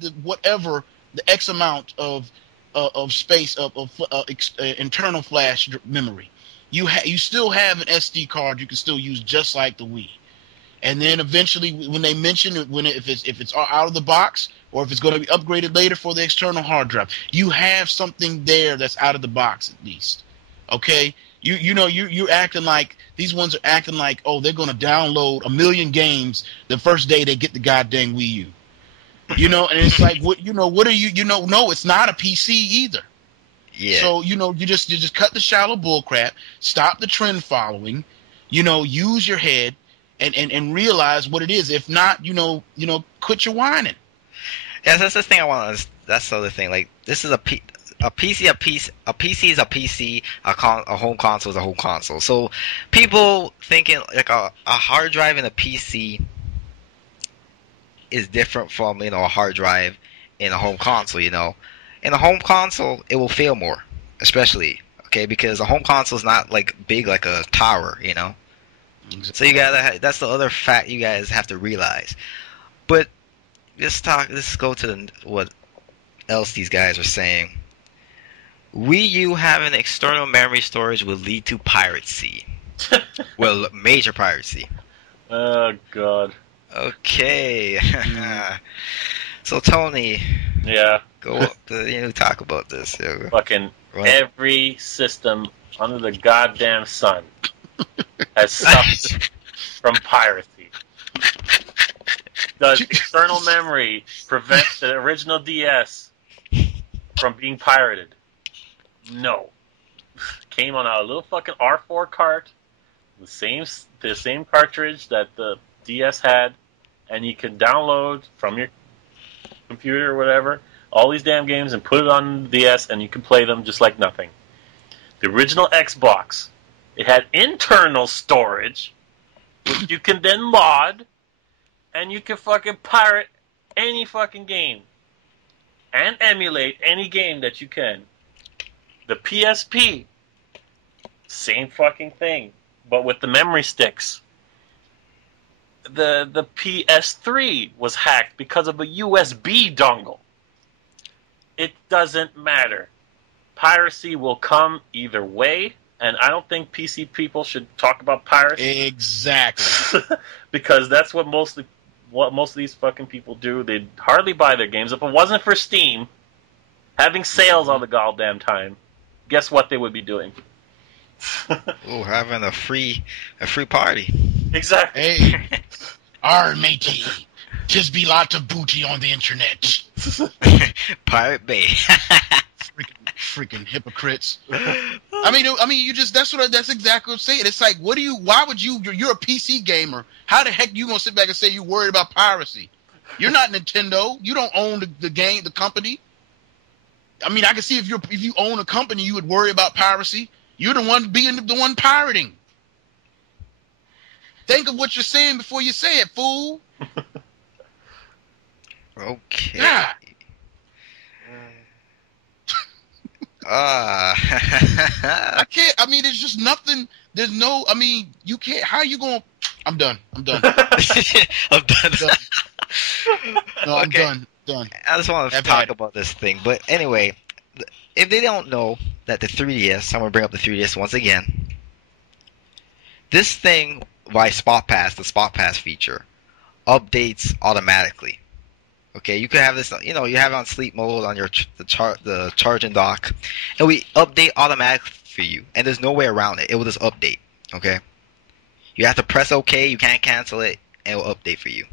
the whatever, the X amount of space of internal flash memory. You still have an SD card you can still use, just like the Wii. And then eventually, when they mention it, if it's out of the box, or if it's going to be upgraded later for the external hard drive, you have something there that's out of the box at least. Okay, you're acting like these ones are acting like, oh, they're going to download 1 million games the first day they get the goddamn Wii U. And it's like, what are you? No, it's not a PC either. Yeah. So you just cut the shallow bullcrap, stop the trend following, use your head. And realize what it is. If not, quit your whining. Yeah, that's the thing I want to. That's the other thing. Like, this is a PC is a PC. A home console is a home console. So people thinking like a hard drive in a PC is different from a hard drive in a home console. In a home console, it will fail more, especially because a home console is not like big like a tower. So that's the other fact you guys have to realize. But let's go to what else these guys are saying. Wii U having external memory storage will lead to piracy. Well, major piracy. Oh God. Okay. So Tony. Yeah. Go talk about this. Fucking every system under the goddamn sun has suffered from piracy. Does external memory prevent the original DS from being pirated? No. Came on a little fucking R4 cart, the same cartridge that the DS had, and you can download from your computer or whatever all these damn games and put it on the DS, and you can play them just like nothing. The original Xbox, it had internal storage, which you can then mod, and you can fucking pirate any fucking game. And emulate any game that you can. The PSP, same fucking thing, but with the memory sticks. The PS3 was hacked because of a USB dongle. It doesn't matter. Piracy will come either way, and I don't think PC people should talk about piracy. Exactly. Because that's what most of these fucking people do. They'd hardly buy their games. If it wasn't for Steam having sales all the goddamn time, guess what they would be doing? Oh, having a free party. Exactly. Hey, our matey, just be lots of booty on the internet. Pirate Bay. freaking hypocrites. I mean, that's exactly what I'm saying. It's like, why would you're a PC gamer. How the heck you gonna sit back and say you're worried about piracy? You're not Nintendo. You don't own the game, the company. I mean, I can see if you own a company, you would worry about piracy. You're the one being the one pirating. Think of what you're saying before you say it, fool. Okay. Yeah. I can't. I mean, there's just nothing. There's no. I mean, you can't. How you going? I'm done. I'm done. No, I'm Okay. done. I just want to I've talk had it. about this thing. But anyway, if they don't know that the 3DS, I'm going to bring up the 3DS once again. This thing, by Spot Pass, the Spot Pass feature, updates automatically. Okay, you could have this, you have it on sleep mode on your the charging dock, and we update automatically for you, and there's no way around it. It will just update. Okay, you have to press OK. You can't cancel it, and it will update for you.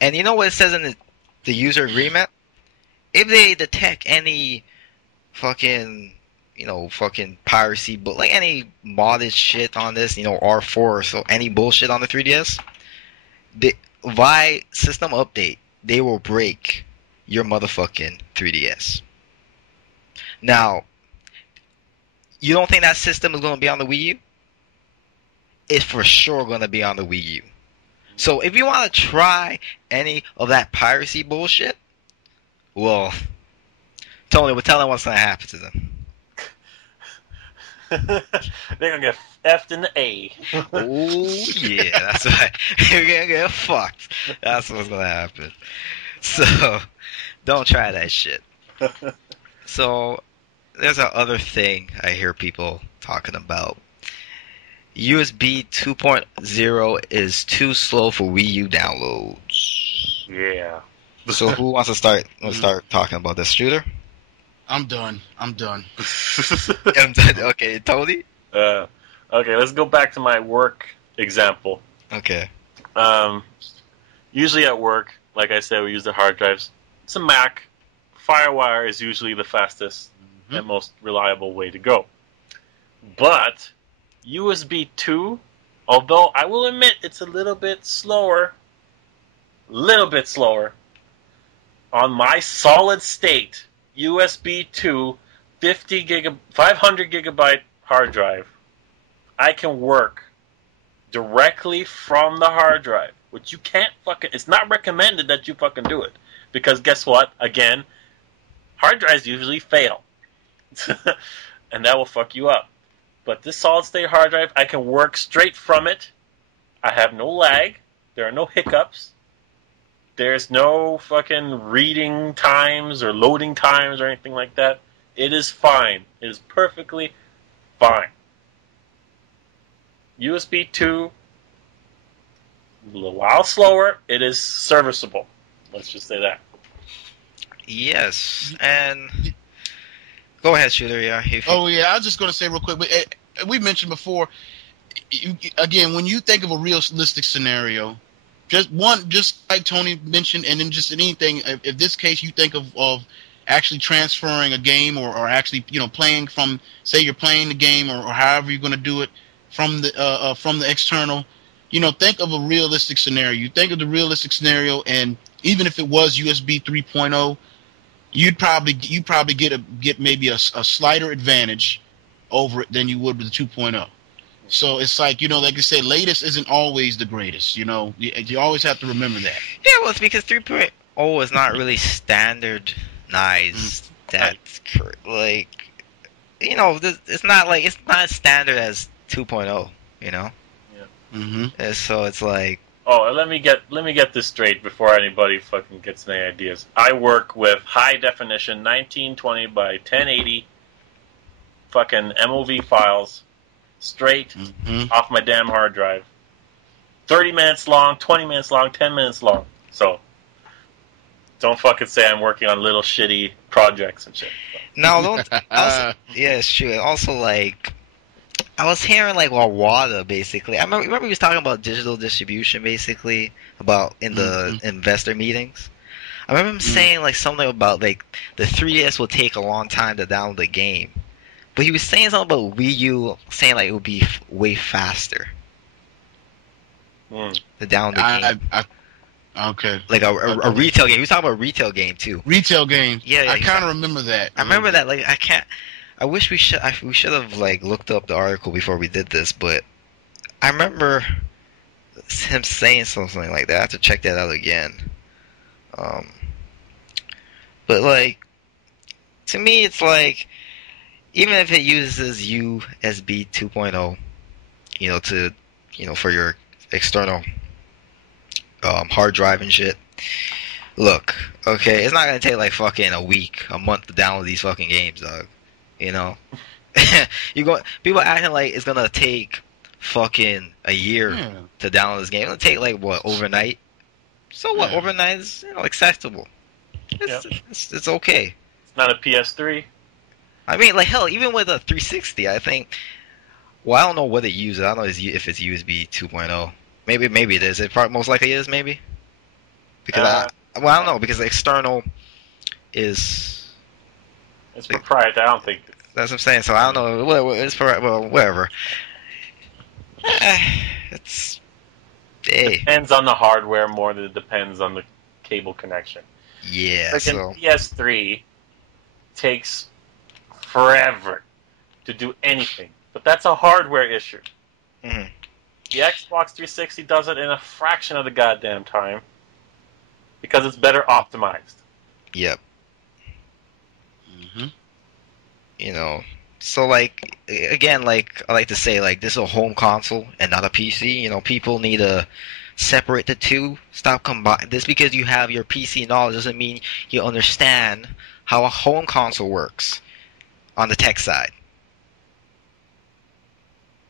And you know what it says in the user agreement? If they detect any fucking piracy, but like any modded shit on this, R4 or so, any bullshit on the 3DS, by system update, they will break your motherfucking 3DS. Now, you don't think that system is going to be on the Wii U? It's for sure going to be on the Wii U. So if you want to try any of that piracy bullshit, well, Tony, we're telling what's going to happen to them. They're gonna get F'd in the A. Oh yeah, that's right. You're gonna get fucked. That's what's gonna happen. So don't try that shit. So there's a other thing I hear people talking about. USB 2.0 is too slow for Wii U downloads. Yeah. So who wants to start talking about this, Shooter? I'm done. I'm done. Okay, Tony? Okay, let's go back to my work example. Okay. Usually at work, like I said, we use the hard drives. It's a Mac. FireWire is usually the fastest and most reliable way to go. But USB 2, although I will admit it's a little bit slower, on my solid state USB 2 500 gigabyte hard drive, I can work directly from the hard drive, which you can't it's not recommended that you fucking do it. Because guess what? Again, hard drives usually fail. And that will fuck you up. But this solid state hard drive, I can work straight from it. I have no lag. There are no hiccups. There's no fucking reading times or loading times or anything like that. It is fine. It is perfectly fine. USB 2, a little while slower. It is serviceable. Let's just say that. Yes, and go ahead, Shooter. Yeah. I was just going to say real quick. We mentioned before. Again, when you think of a realistic scenario, just like Tony mentioned, and then just in anything, if this case you think of actually transferring a game or actually playing from, say you're playing the game or however you're going to do it from the external, think of a realistic scenario. You think of the realistic scenario, and even if it was USB 3.0, you'd probably get maybe a slighter advantage over it than you would with the 2.0. So it's like, like I said, latest isn't always the greatest. You always have to remember that. Yeah, well, it's because 3.0 is not really standardized. That's like, it's not as standard as 2.0. Yeah. And so it's like. Oh, let me get this straight before anybody fucking gets any ideas. I work with high definition 1920 by 1080 fucking MOV files. Straight off my damn hard drive. 30 minutes long, 20 minutes long, 10 minutes long. So, don't fucking say I'm working on little shitty projects and shit. No, don't. Yeah, it's true. Also, like, I was hearing, like, Wada, basically. Remember he was talking about digital distribution, basically, about in the investor meetings? I remember him saying, like, something about, like, the 3DS will take a long time to download the game. But he was saying something about Wii U, saying like it would be way faster to download the game. Okay. Like a retail game. He was talking about a retail game too. Retail game. Yeah, I kind of remember that. I remember that. Like I wish we should have like looked up the article before we did this, but I remember him saying something like that. I have to check that out again. Um, but like to me, it's like even if it uses USB 2.0, to for your external hard drive and shit. Look, okay, it's not gonna take like fucking a week, a month to download these fucking games, dog. You know, people acting like it's gonna take fucking a year to download this game. It'll take like what, overnight? So what? Overnight is acceptable. It's okay. It's not a PS3. I mean, like hell, even with a 360, I think. Well, I don't know what it uses. I don't know if it's USB 2.0. Maybe it is. It probably most likely is. Maybe because I don't know, because the external is. It's proprietary. I don't think. That's what I'm saying. So I don't know. Whatever. It's. It depends on the hardware more than it depends on the cable connection. Yeah. Like so PS3 takes forever to do anything, but that's a hardware issue. Mm-hmm. The Xbox 360 does it in a fraction of the goddamn time because it's better optimized. Yep. Mm-hmm. So like again, like I like to say, like this is a home console and not a PC. People need to separate the two. Stop combining this because you have your PC knowledge doesn't mean you understand how a home console works on the tech side.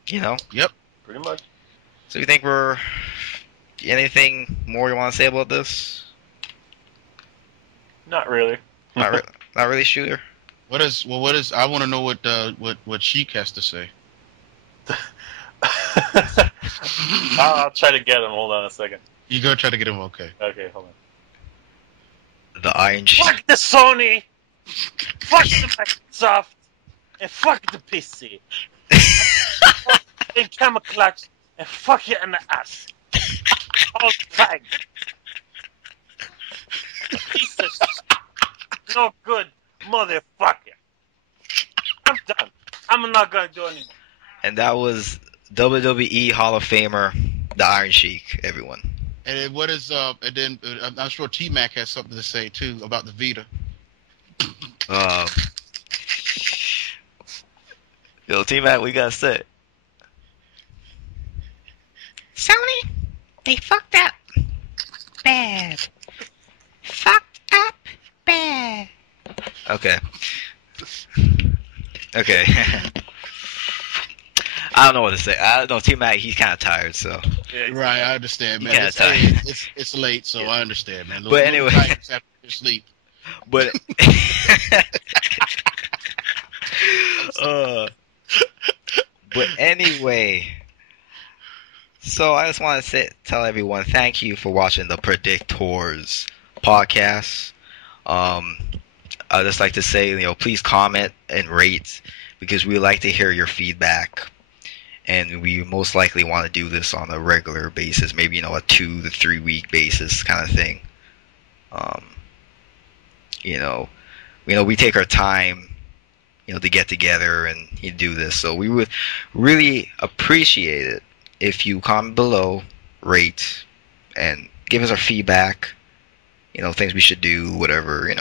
Yep. Pretty much. So you think anything more you want to say about this? Not really. Not really, Shooter. What is? I want to know what Sheik has to say. I'll try to get him. Hold on a second. You go try to get him. Okay. Okay, hold on. The Iron Sheik. Fuck the Sony! Fuck the Microsoft! And fuck the PC! And camera clutch! And fuck you in the ass! All fag! Piece of shit! No good motherfucker! I'm done. I'm not gonna do anymore. And that was WWE Hall of Famer, the Iron Sheik, everyone. And then what is and then I'm sure T-Mac has something to say too about the Vita. Yo, T-Mac, we gotta say. Sony, they fucked up bad. Fucked up bad. Okay. I don't know what to say. I don't know, T-Mac, he's kind of tired, so. Yeah, Right, I understand, man. Yeah, It's late, so I understand, man. But anyway, after sleep. But but anyway, so I just want to tell everyone thank you for watching the PredicTOR's podcast. I'd just like to say, please comment and rate because we like to hear your feedback, and we most likely want to do this on a regular basis, maybe a 2 to 3 week basis kind of thing. We take our time, to get together and do this. So we would really appreciate it if you comment below, rate, and give us our feedback. Things we should do, whatever.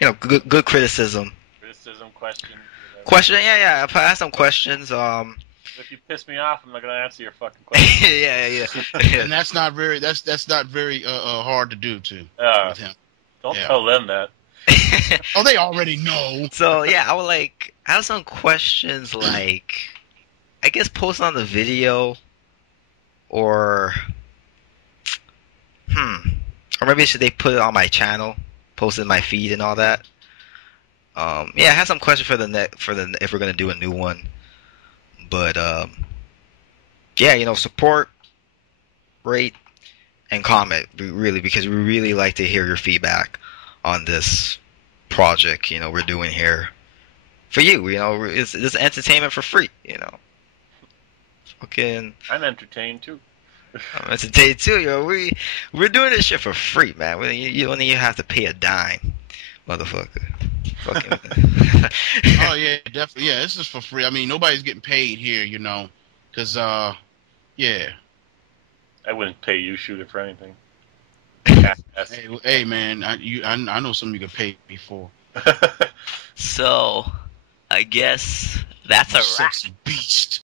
Good criticism. Criticism, questions. Whatever. Question, yeah. I ask some questions. If you piss me off, I'm not gonna answer your fucking question. yeah. And that's not very hard to do too. With him. Don't tell them that. Oh, they already know. So yeah, I have some questions, like I guess post on the video, or maybe should they put it on my channel, post it in my feed and all that. I have some questions for the if we're gonna do a new one, but support, rate, and comment really, because we really like to hear your feedback on this project we're doing here for you. It's entertainment for free. Fucking, I'm entertained too. I'm entertained too. We're doing this shit for free, man. You don't even have to pay a dime, motherfucker. Fucking. Oh yeah, definitely. Yeah, this is for free. I mean, nobody's getting paid here. Cause yeah. I wouldn't pay you, Shooter, for anything. Hey man, I know something you could pay me for. So, I guess that's You a wrap. sexy beast.